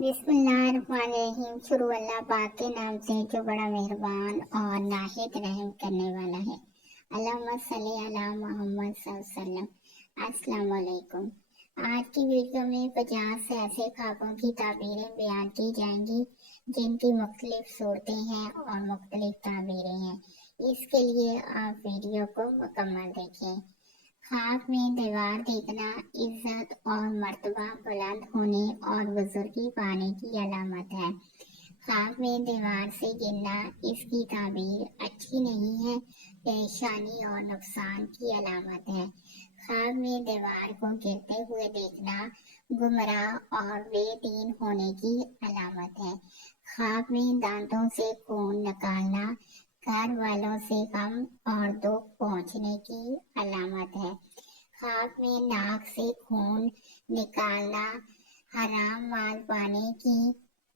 बिस्मिल्लाहिर्रहमानिर्रहीम। शुरू अल्लाह पाक के नाम से जो बड़ा मेहरबान और नाहित रहम करने वाला है। अल्लाहुम्मा सल्ली अला मुहम्मद सल्लल्लाहु अलैहि वसल्लम। अस्सलाम वालेकुम। आज की वीडियो में 50 ऐसे ख्वाबों की ताबीरें बयान की जाएंगी जिनकी मुख्तलिफ सूरतें हैं और मुख्तलिफ ताबीरें हैं। इसके लिए आप वीडियो को मुकम्मल देखें। ख्वाब में दीवार देखना इज्जत और मर्तबा बुलंद होने और बुजुर्गी पाने की अलामत है। ख्वाब में दीवार से गिरना इसकी ताबीर अच्छी नहीं है, परेशानी और नुकसान की अलामत है। ख्वाब में दीवार को गिरते हुए देखना गुमराह और बेदीन होने की अलामत है। ख्वाब में दांतों से खून निकालना घर वालों से गम और दुख पहुंचने की अलामत है। ख्वाब में नाक से खून निकालना हराम माल पाने की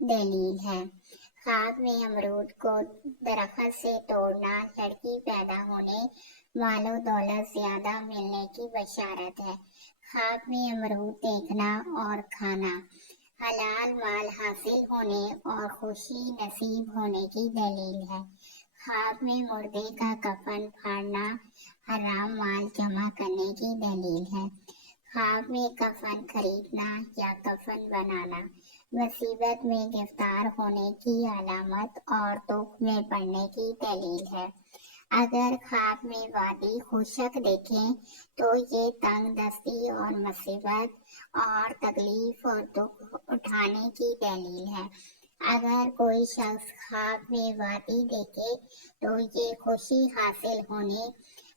दलील है। ख्वाब में अमरूद को दरख्त से तोड़ना लड़की पैदा होने, मालो दौलत ज्यादा मिलने की बशारत है। ख्वाब में अमरूद देखना और खाना हलाल माल हासिल होने और खुशी नसीब होने की दलील है। ख्वाब में मुर्दे का कफन फाड़ना हराम माल जमा करने की दलील है। ख्वाब में कफन खरीदना या कफन बनाना मुसीबत में गिरफ्तार होने की अलामत और दुख में पड़ने की दलील है। अगर ख्वाब में वादी खुशक देखें तो ये तंग दस्ती और मुसीबत और तकलीफ और दुख उठाने की दलील है। अगर कोई शख्स ख्वाब में वादी देखे तो ये खुशी हासिल होने,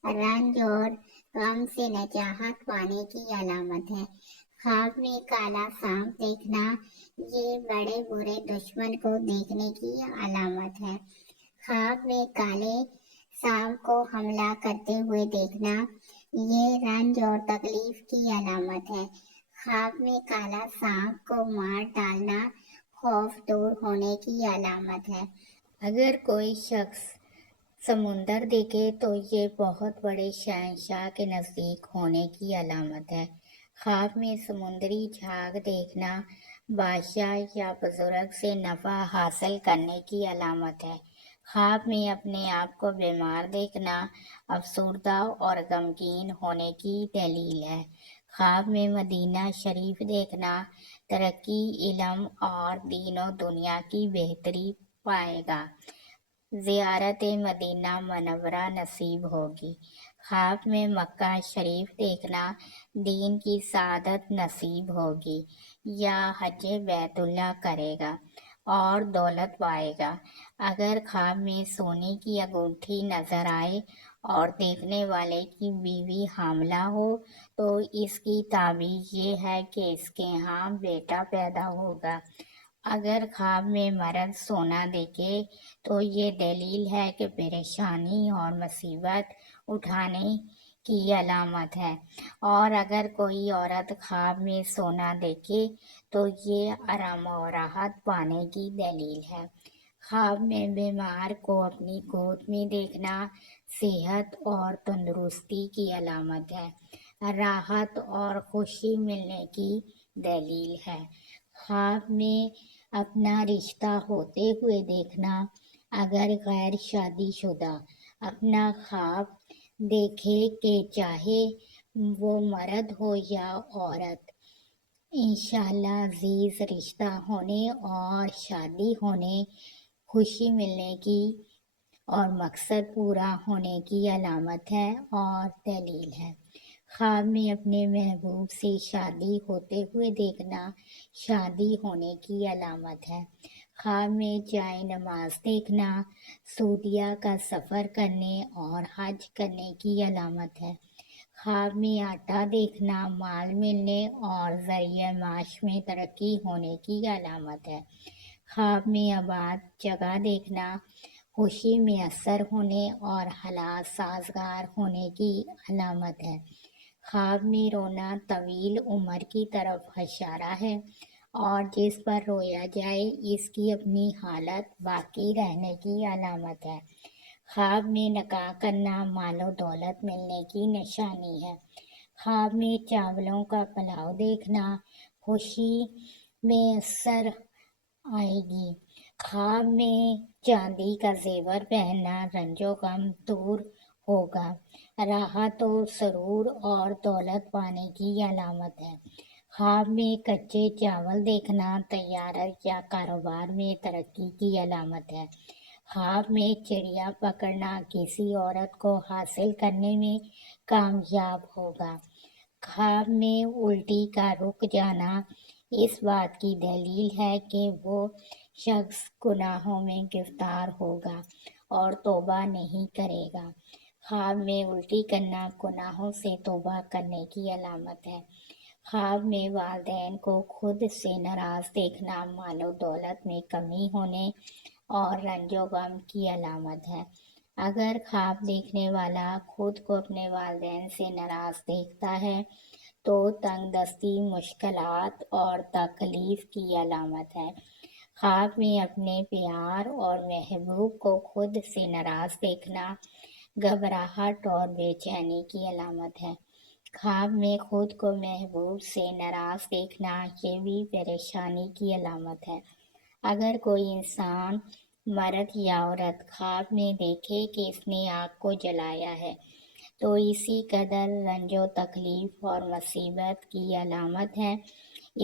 रंज और गम से निजात पाने की अलामत है। ख्वाब में काला सांप देखना ये बड़े बुरे दुश्मन को देखने की अलामत है। ख्वाब में काले सांप को हमला करते हुए देखना ये रंज और तकलीफ की अलामत है। ख्वाब में काला सांप को मार डालना खौफ दूर होने की अलामत है। अगर कोई शख्स समुंदर देखे तो ये बहुत बड़े शहंशाह के नज़दीक होने की अलामत है। ख्वाब में समुंदरी झाग देखना बादशाह या बुजुर्ग से नफ़ा हासिल करने की अलामत है। ख्वाब में अपने आप को बीमार देखना अफसरदा और गमगीन होने की दलील है। ख्वाब में मदीना शरीफ देखना तरक्की, इल्म और दीन और दुनिया की बेहतरी पाएगा। ज़ियारत मदीना मनव्वरा नसीब होगी। ख्वाब में मक्का शरीफ देखना दीन की सादत नसीब होगी या हज बैतुल्ला करेगा और दौलत पाएगा। अगर ख्वाब में सोने की अंगूठी नजर आए और देखने वाले की बीवी हामला हो तो इसकी ताबीर ये है कि इसके यहाँ बेटा पैदा होगा। अगर ख्वाब में मर्द सोना देखे तो ये दलील है कि परेशानी और मुसीबत उठाने की अलामत है। और अगर कोई औरत ख्वाब में सोना देखे तो ये आराम और राहत पाने की दलील है। ख्वाब में बीमार को अपनी गोद में देखना सेहत और तंदुरुस्ती की अलामत है, राहत और खुशी मिलने की दलील है। ख्वाब में अपना रिश्ता होते हुए देखना अगर गैर शादीशुदा अपना ख्वाब देखे कि चाहे वो मर्द हो या औरत, इंशाल्लाह अजीज रिश्ता होने और शादी होने, खुशी मिलने की और मकसद पूरा होने की अलामत है और दलील है। ख्वाब में अपने महबूब से शादी होते हुए देखना शादी होने की अलामत है। ख्वाब में जाए नमाज देखना सऊदीया का सफ़र करने और हज करने की अलामत है। ख्वाब में आटा देखना माल मिलने और ज़रिया माश में तरक्की होने की अलामत है। ख्वाब में आबाद जगह देखना खुशी में असर होने और हालात साजगार होने की अलामत है। ख्वाब में रोना तवील उम्र की तरफ इशारा है और जिस पर रोया जाए इसकी अपनी हालत बाकी रहने की अलामत है। ख्वाब में निकाह करना मालो दौलत मिलने की निशानी है। ख्वाब में चावलों का पुलाव देखना खुशी में असर آئے گی۔ خواب میں چاندی کا زیور پہننا رنج و غم دور ہوگا، راحت و سرور اور دولت پانے کی علامت ہے۔ خواب میں کچے چاول دیکھنا تجارت یا کاروبار میں ترقی کی علامت ہے۔ خواب میں چڑیا پکڑنا کسی عورت کو حاصل کرنے میں کامیاب ہوگا۔ خواب میں الٹی کا رک جانا اس بات کی دلیل ہے کہ وہ شخص گناہوں میں گرفتار ہوگا اور توبہ نہیں کرے گا۔ خواب میں الٹی کرنا گناہوں سے توبہ کرنے کی علامت ہے۔ خواب میں والدین کو خود سے ناراض دیکھنا مال و دولت میں کمی ہونے اور رنج و غم کی علامت ہے۔ اگر خواب دیکھنے والا خود کو اپنے والدین سے ناراض دیکھتا ہے تو تنگ دستی، مشکلات اور تکلیف کی علامت ہے۔ خواب میں اپنے پیار اور محبوب کو خود سے ناراض دیکھنا گھبراہٹ اور بے چینی کی علامت ہے۔ خواب میں خود کو محبوب سے ناراض دیکھنا یہ بھی پریشانی کی علامت ہے۔ اگر کوئی انسان، مرد یا عورت خواب میں دیکھے کہ اس نے آگ کو جلایا ہے تو اسی قدر رنج و تکلیف اور مصیبت کی علامت ہے۔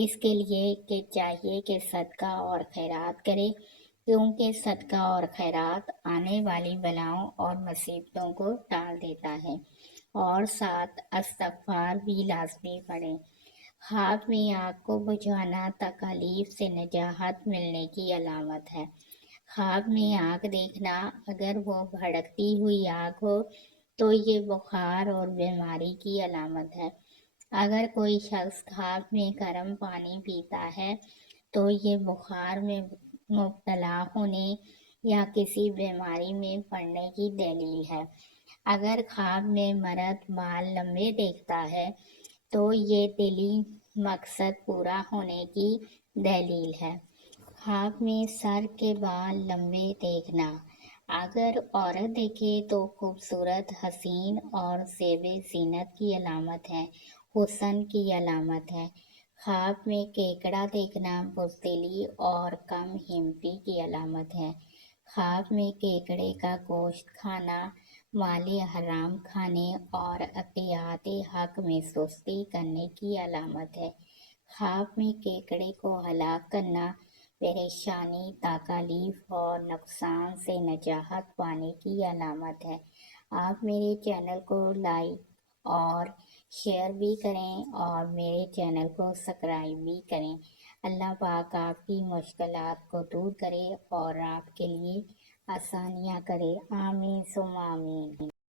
اس کے لیے کہ چاہیے کہ صدقہ اور خیرات کرے، کیونکہ صدقہ اور خیرات آنے والی بلاؤں اور مصیبتوں کو ٹال دیتا ہے، اور ساتھ استغفار بھی لازمی پڑھیں۔ خواب میں آگ کو بجھانا تکالیف سے نجات ملنے کی علامت ہے۔ خواب میں آگ دیکھنا، اگر وہ بھڑکتی ہوئی آگ ہو تو یہ بخار اور بیماری کی علامت ہے۔ اگر کوئی شخص خواب میں گرم پانی پیتا ہے تو یہ بخار میں مبتلا ہونے یا کسی بیماری میں پڑنے کی دلیل ہے۔ اگر خواب میں مرد بال لمبے دیکھتا ہے تو یہ دلی مقصد پورا ہونے کی دلیل ہے۔ خواب میں سر کے بال لمبے دیکھنا، اگر عورت دیکھے تو خوبصورت، حسین اور زیب زینت کی علامت ہے، حسن کی علامت ہے۔ خواب میں کیکڑا دیکھنا بزدلی اور کم ہمتی کی علامت ہے۔ خواب میں کیکڑے کا گوشت کھانا مال حرام کھانے اور عطیات حق میں سستی کرنے کی علامت ہے۔ خواب میں کیکڑے کو ہلاک کرنا پریشانی، تکالیف اور نقصان سے نجات پانے کی علامت ہے۔ آپ میرے چینل کو لائک اور شیئر بھی کریں اور میرے چینل کو سبسکرائب بھی کریں۔ اللہ پاک آپ کی مشکلات کو دور کرے اور آپ کے لیے آسانیاں کرے۔ آمین ثم آمین۔